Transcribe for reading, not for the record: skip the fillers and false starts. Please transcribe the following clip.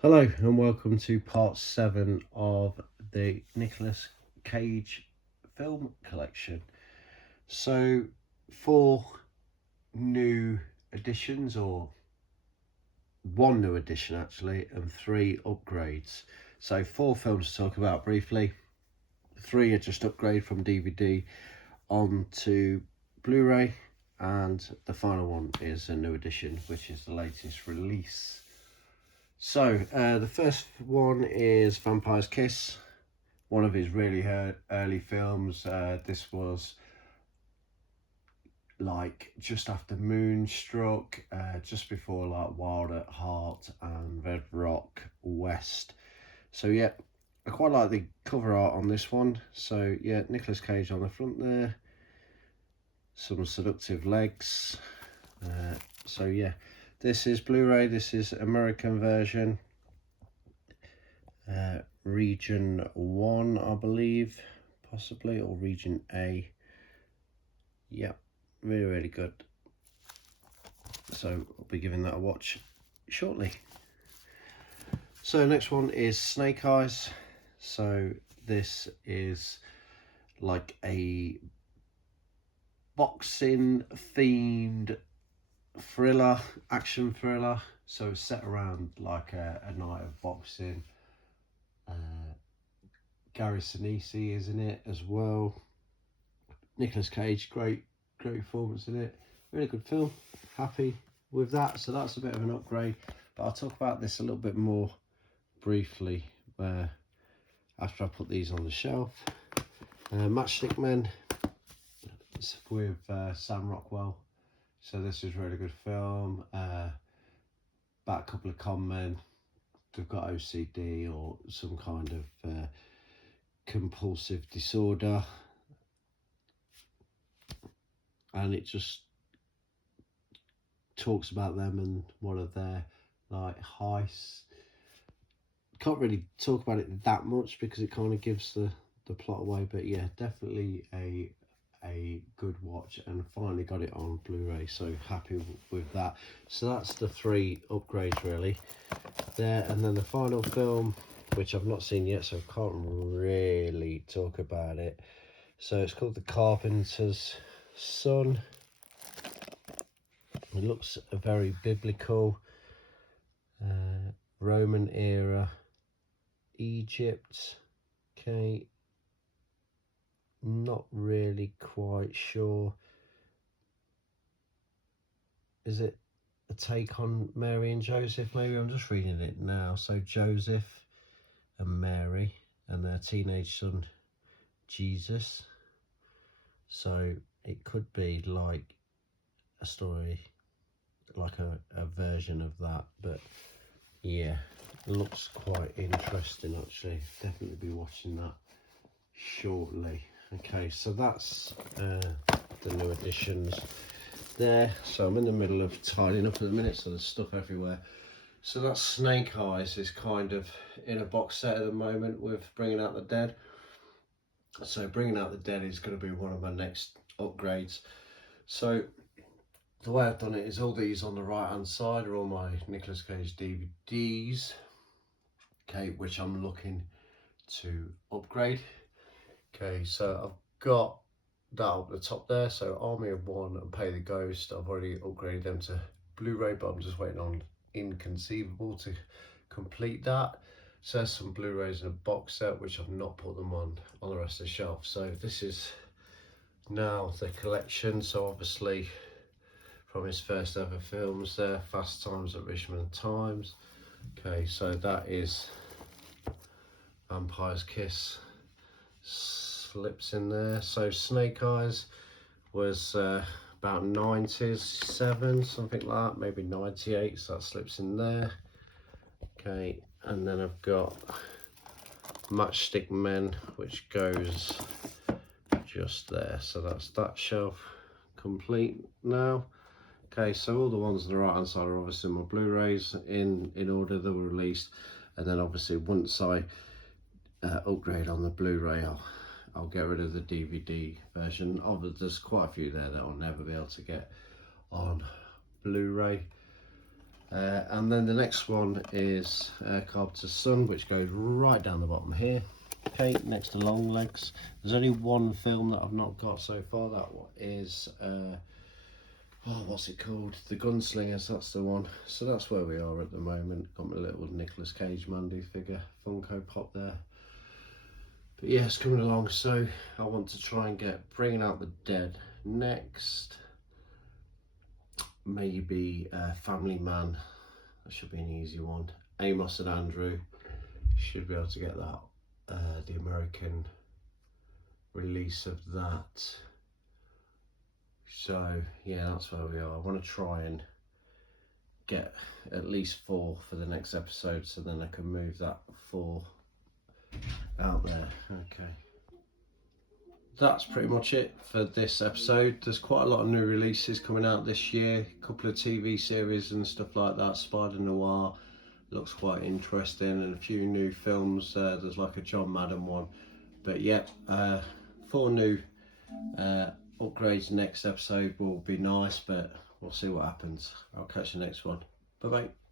Hello and welcome to part 7 of the Nicolas Cage film collection. So, 4 new additions, or 1 new addition actually, and 3 upgrades. So 4 films to talk about briefly. 3 are just upgrade from DVD onto Blu-ray, and the final one is a new edition, which is the latest release. So, the first one is Vampire's Kiss, one of his really early films. This was like just after Moonstruck, just before like Wild at Heart and Red Rock West. So yeah, I quite like the cover art on this one. So yeah, Nicolas Cage on the front there, some seductive legs. So yeah, this is Blu-ray, this is American version. Region 1, I believe, possibly, or Region A. Yep, really good. So I'll be giving that a watch shortly. So next one is Snake Eyes. So this is like a boxing themed thriller, action thriller. So set around like a night of boxing. Gary Sinise is in it as well. Nicolas Cage, great performance in it. Really good film. Happy with that. So that's a bit of an upgrade. But I'll talk about this a little bit more briefly after I put these on the shelf. Matchstick Men with Sam Rockwell. So this is a really good film. About a couple of con men. They've got OCD or some kind of compulsive disorder, and it just talks about them and one of their like heists. Can't really talk about it that much because it kind of gives the plot away, but yeah, definitely a good watch, and finally got it on Blu-ray, so happy with that. So that's the 3 upgrades really there. And then the final film, which I've not seen yet, so I can't really talk about it. So it's called The Carpenter's Son. It looks a very biblical, Roman era Egypt. Okay, not really quite sure. Is it a take on Mary and Joseph? Maybe. I'm just reading it now. So Joseph and Mary and their teenage son Jesus. So it could be like a story, like a version of that. But yeah, it looks quite interesting actually. Definitely be watching that shortly. Okay, so that's the new additions there. So I'm in the middle of tidying up at the minute, so there's stuff everywhere. So that's Snake Eyes is kind of in a box set at the moment with Bringing Out the Dead. So Bringing Out the Dead is going to be one of my next upgrades. So the way I've done it is all these on the right hand side are all my Nicolas Cage DVDs, okay, which I'm looking to upgrade. Okay, so I've got that up the top there. So Army of One and Pay the Ghost, I've already upgraded them to Blu-ray, but I'm just waiting on Inconceivable to complete that. So there's some Blu-rays in a box set, which I've not put them on the rest of the shelf. So this is now the collection. So obviously from his first ever films there, Fast Times at Richmond Times. Okay, so that is Vampire's Kiss, slips in there. So Snake Eyes was about 97, something like that, maybe 98, so that slips in there. Okay, and then I've got Matchstick Men, which goes just there. So that's that shelf complete now. Okay, so all the ones on the right hand side are obviously my Blu-rays in order they were released, and then obviously once I upgrade on the Blu-ray, I'll get rid of the DVD version. There's quite a few there that I'll never be able to get on Blu-ray. And then the next one is Carpenter's Son, which goes right down the bottom here. Okay, next to Long Legs. There's only one film that I've not got so far. That one is what's it called? The Gunslingers. That's the one. So that's where we are at the moment. Got my little Nicolas Cage Mandy figure Funko Pop there. But yeah, it's coming along. So I want to try and get Bringing Out the Dead next. Maybe Family Man. That should be an easy one. Amos and Andrew. Should be able to get that. The American release of that. So yeah, that's where we are. I want to try and get at least 4 for the next episode, so then I can move that 4 out there. Okay, that's pretty much it for this episode. There's quite a lot of new releases coming out this year, a couple of TV series and stuff like that. Spider Noir looks quite interesting, and a few new films. There's like a John Madden one, but yeah, 4 new upgrades next episode will be nice, but we'll see what happens. I'll catch you next one. Bye bye.